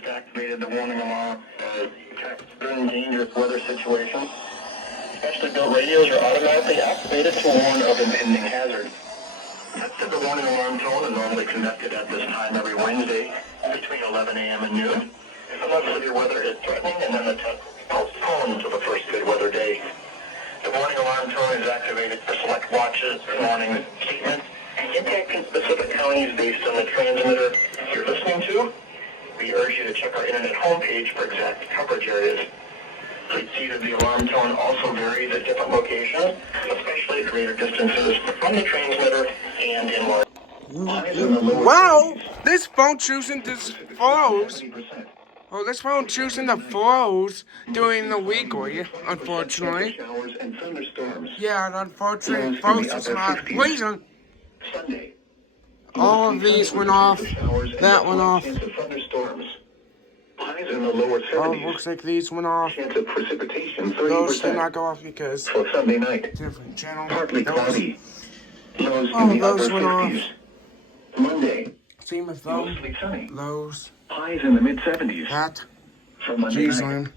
just activated the warning alarm. During dangerous weather situations, specially built radios are automatically activated to warn of impending hazard. Tested the warning alarm tone and normally conducted at this time every Wednesday between 11 a.m. and noon, unless severe weather is threatening, and then the test will be postponed to the first good weather day. The warning alarm tone is activated for select watches, warnings, statements, impacting specific counties based on the transmitter you're listening to. We urge you to check our internet homepage for exact coverage areas. Please see that the alarm tone also varies at different locations, especially at greater distances from the transmitter and in large. Wow! This phone choosing this froze. Oh, this phone choosing the froze during the weekly, unfortunately. Yeah, and unfortunately, froze is not reason. All of these went off. That went off. Oh, looks like these went off. Those did not go off because Sunday night, different channel. partly cloudy. Lows in Oh, the those upper went off. 50s. Monday, Same with mostly sunny. those. Highs in the mid 70s. That. For Monday Jeez, night, man.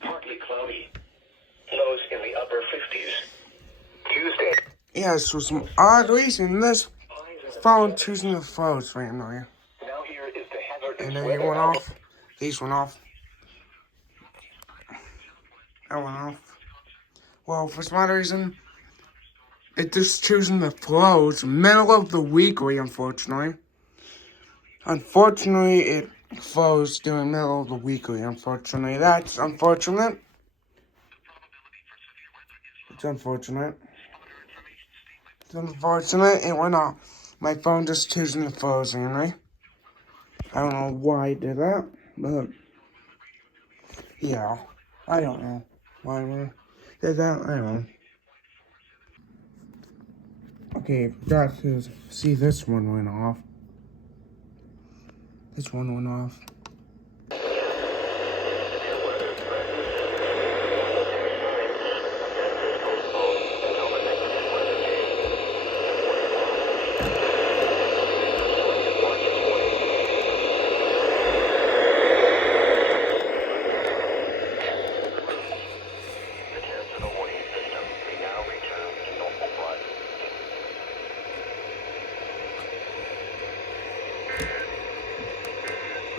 partly cloudy. Lows in the upper 50s. Tuesday, Yeah, so some odd reason this phone choosing the froze right now. now here is the hazardous And then weather it went outlook. off. These went off. That went off. Well, for some odd reason, it just choosing the froze middle of the weekly, unfortunately. Unfortunately, it froze during middle of the weekly, unfortunately. That's unfortunate. It's unfortunate. It's unfortunate. It went off. My phone just choosing the froze, anyway. I don't know why it did that, but yeah, I don't know why it did that. I don't know. Okay, forgot to see this one went off. This one went off.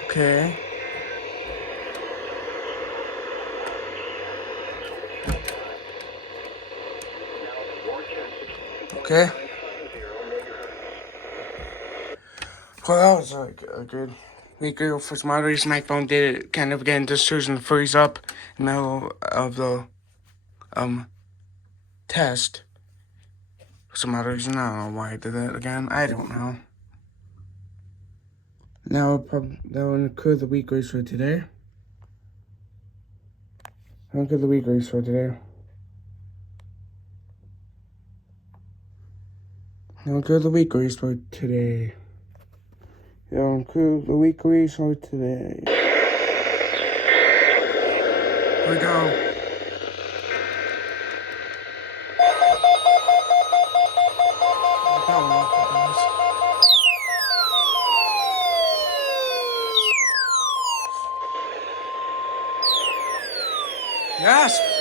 Okay. Okay. Well, that was like a good week ago. For some odd reason, my phone did it kind of again, just choosing to freeze up in the middle of the test. For some odd reason, I don't know why I did that again. I don't know. Now, that will include the week race for today. I'll include the week race for today. I'll include the week race for today. I'll include the week race for today. Here we go. Yes!